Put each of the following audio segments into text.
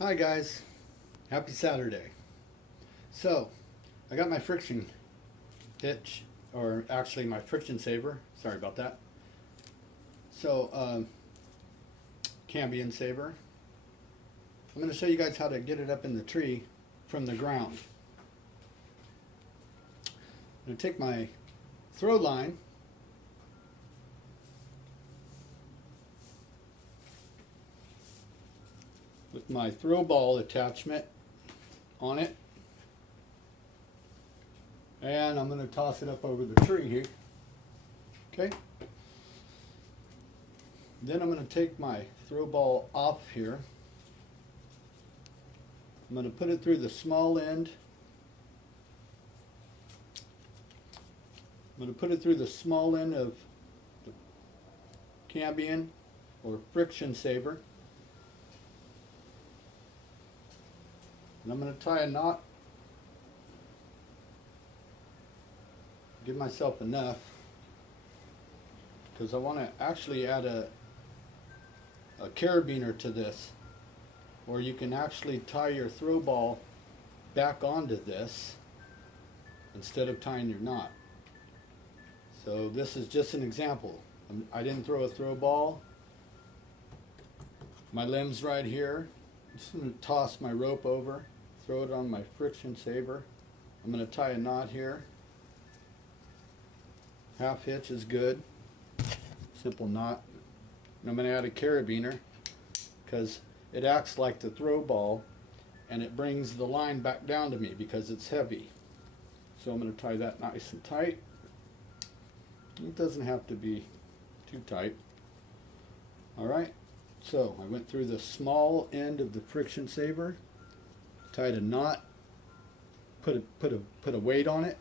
Hi guys, happy Saturday. So, I got my friction hitch, or actually my friction saver, sorry about that. So, cambium saver. I'm going to show you guys how to get it up in the tree from the ground. I'm going to take my throw line, with my throw ball attachment on it, and I'm going to toss it up over the tree here. Okay. Then I'm going to take my throw ball off here. I'm going to put it through the small end. I'm going to put it through the small end of the cambium or friction saver. And I'm going to tie a knot. Give myself enough, because I want to actually add a carabiner to this, or you can actually tie your throw ball back onto this instead of tying your knot. So this is just an example. I didn't throw a throw ball. My limb's right here. I'm just going to toss my rope over, throw it on my friction saver. I'm going to tie a knot here. Half hitch is good. Simple knot. And I'm going to add a carabiner because it acts like the throw ball and it brings the line back down to me because it's heavy. So I'm going to tie that nice and tight. It doesn't have to be too tight. Alright, so I went through the small end of the friction saver, tied a knot, put a weight on it.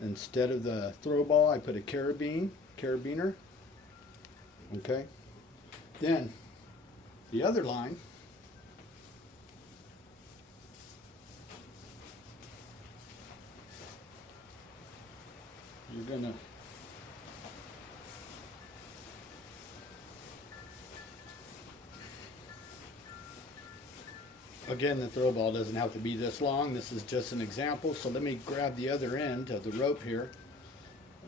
Instead of the throw ball, I put a carabiner. Okay. Then the other line, you're gonna again, the throw ball doesn't have to be this long. This is just an example. So let me grab the other end of the rope here.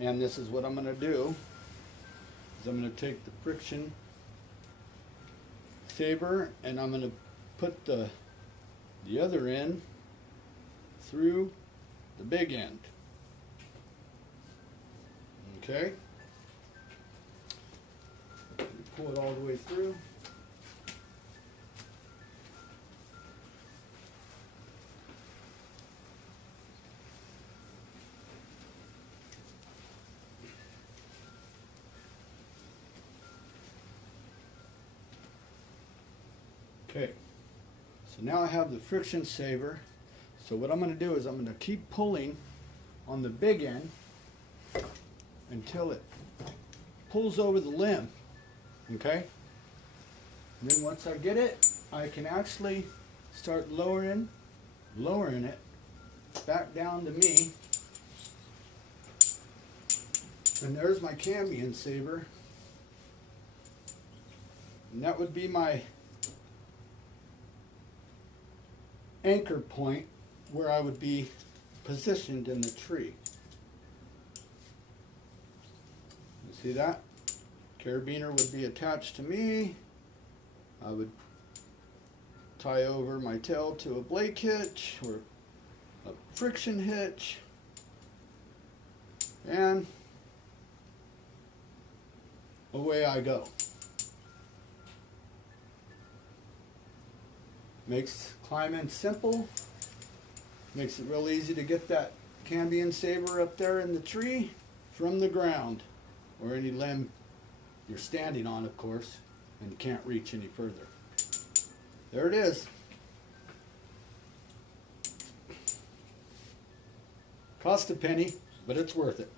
And this is what I'm going to do. Is I'm going to take the friction saver and I'm going to put the other end through the big end. Okay. Pull it all the way through. Okay, so now I have the friction saver. So what I'm going to do is I'm going to keep pulling on the big end until it pulls over the limb. Okay? And then once I get it, I can actually start lowering it back down to me. And there's my cambium saver. And that would be my anchor point where I would be positioned in the tree. You see that? Carabiner would be attached to me. I would tie over my tail to a Blake hitch or a friction hitch, and away I go. Makes climbing simple, makes it real easy to get that cambium saver up there in the tree from the ground, or any limb you're standing on, of course, and you can't reach any further. There it is. Cost a penny, but it's worth it.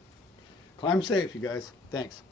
Climb safe, you guys. Thanks.